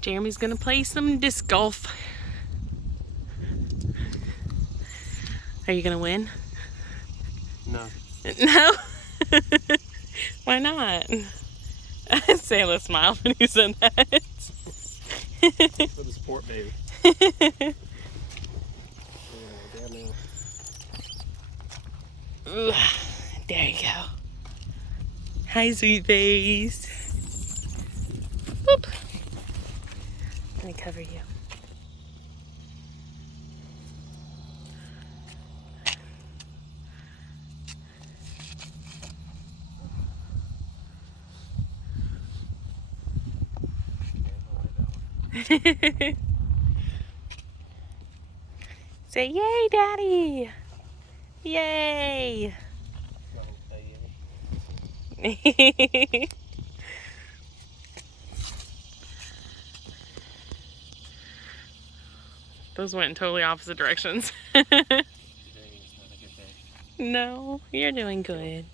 Jeremy's gonna play some disc golf. Are you gonna win? No. No? Why not? Seylah smiled when he said that. For the sport, baby. Ooh, there you go. Hi, sweet face. Boop. Let me cover you. Say yay, Daddy! Yay! Those went in totally opposite directions. No, you're doing good.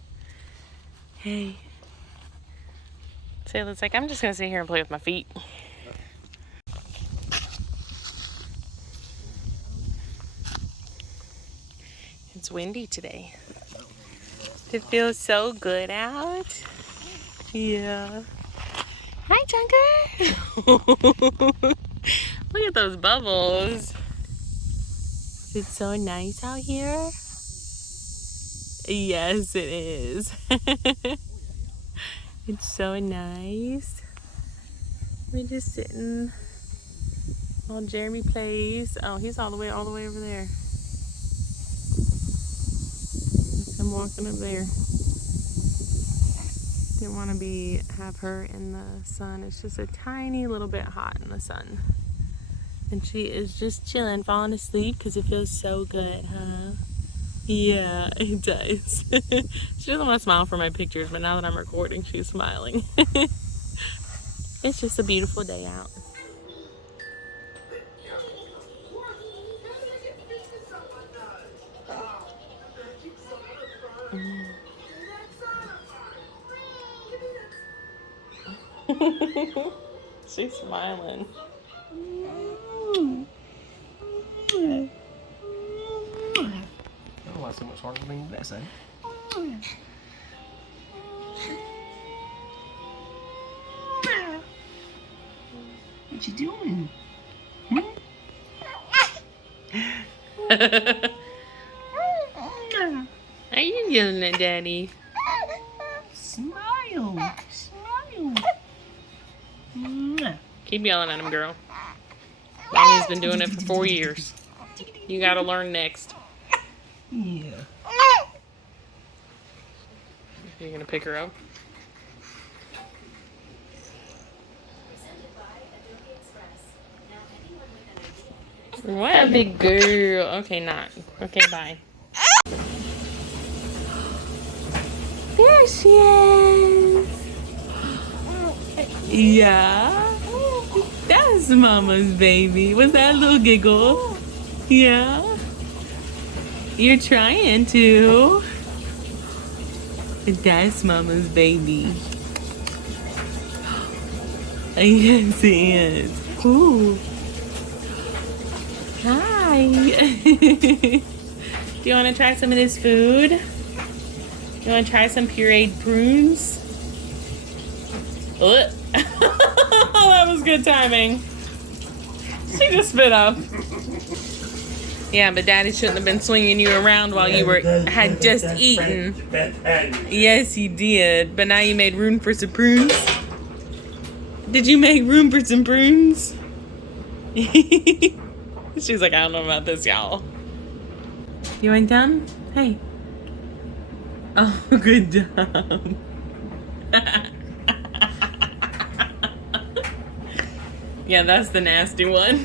Hey. Seylah's like, I'm just gonna sit here and play with my feet. It's windy today. It feels so good out. Yeah. Hi, Junker. Look at those bubbles. It's so nice out here. Yes, it is. It's so nice. We're just sitting while Jeremy plays. Oh, he's all the way over there. I'm walking up there. Didn't want to have her in the sun. It's just a tiny little bit hot in the sun. And she is just chilling, falling asleep because it feels so good, huh? Yeah, it does. She doesn't want to smile for my pictures, but now that I'm recording, she's smiling. It's just a beautiful day out. She's smiling. Oh, that's so much harder than that, say. What you doing? Are you yelling at Daddy? Smile. Smile. Keep yelling at him, girl. Mommy's been doing it for 4 years. You gotta learn next. Yeah. You're gonna pick her up? What a big girl. Okay, not. Okay, bye. There she is. Yeah. That's Mama's baby. Was that a little giggle? Yeah. You're trying to. That's Mama's baby. Yes, it is. Ooh. Hi. Do you want to try some of this food? You want to try some pureed prunes? Ugh. That was good timing. She just spit up. Yeah, but Daddy shouldn't have been swinging you around while you had just eaten. Yes, he did. But now you made room for some prunes. Did you make room for some prunes? She's like, I don't know about this, y'all. You ain't done? Hey. Oh, good job. Yeah, that's the nasty one.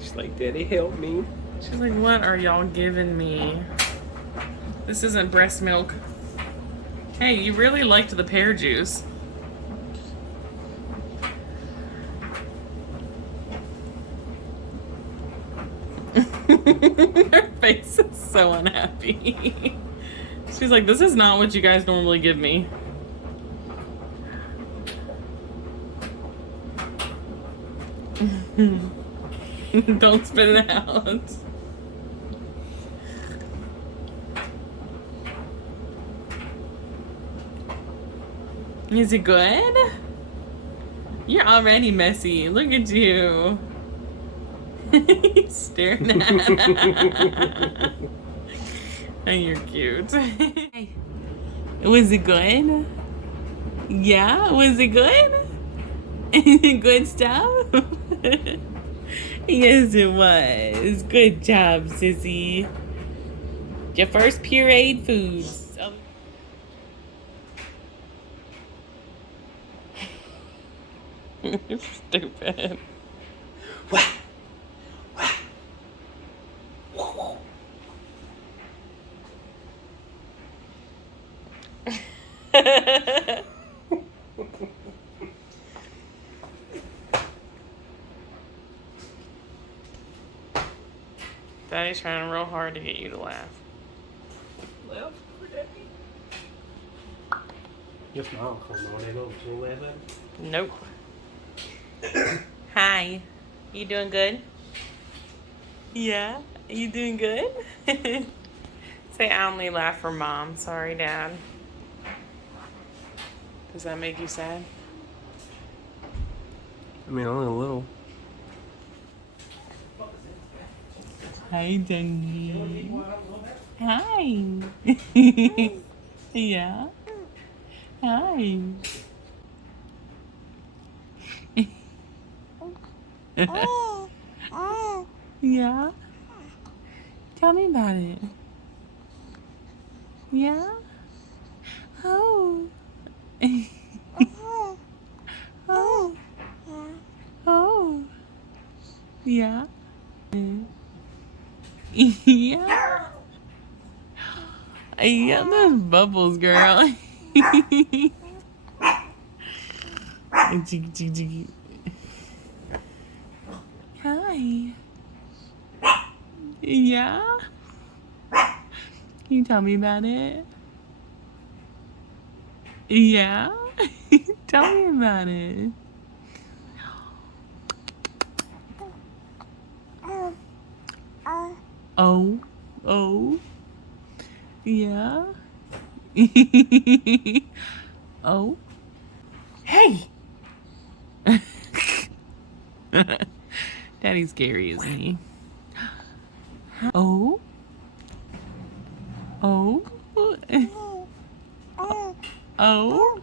She's like, Daddy, help me. She's like, what are y'all giving me? This isn't breast milk. Hey, you really liked the pear juice. Her face is so unhappy. She's like, this is not what you guys normally give me. Don't spit it out. Is it good? You're already messy. Look at you. He's staring at her. And you're cute. Was it good? Yeah? Was it good? Good stuff? Yes, it was. Good job, sissy. Your first pureed foods. You're stupid. Wah. Daddy's trying real hard to get you to laugh. Laugh for Daddy. Your smile for a moment. Ain't no laugh at it. Nope. Hi. You doing good? Yeah? You doing good? Say, I only laugh for Mom. Sorry, Dad. Does that make you sad? I mean, only a little. Hi, Denny. Hi. Yeah? Hi. Yeah? Tell me about it. Yeah? Oh. Oh. Oh. Yeah? Yeah? Yeah, those bubbles, girl. Hi. Yeah? Can you tell me about it? Yeah? Tell me about it. Oh. Oh. Yeah? Oh. Hey! Daddy's scary, isn't he? Oh. Oh. Oh.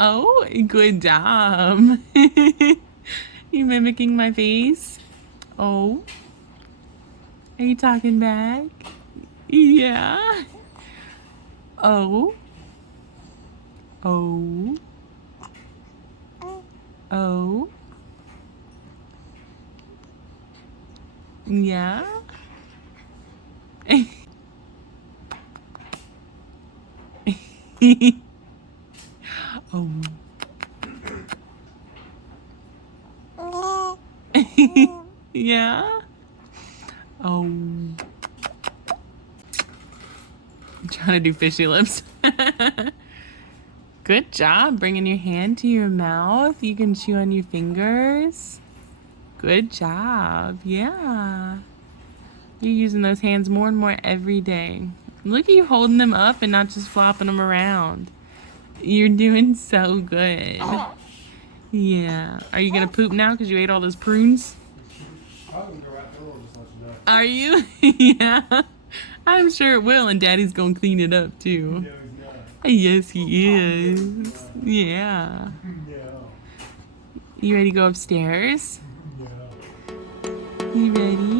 Oh, good job. You mimicking my face? Oh. Are you talking back? Yeah. Oh. Oh. Oh. Yeah. Oh. Yeah. Oh. I'm trying to do fishy lips. Good job bringing your hand to your mouth. You can chew on your fingers. Good job. Yeah. You're using those hands more and more every day. Look at you holding them up and not just flopping them around. You're doing so good. Yeah. Are you going to poop now because you ate all those prunes? Are you? Yeah. I'm sure it will, and Daddy's going to clean it up too. Yes, he is. Yeah. You ready to go upstairs? You ready?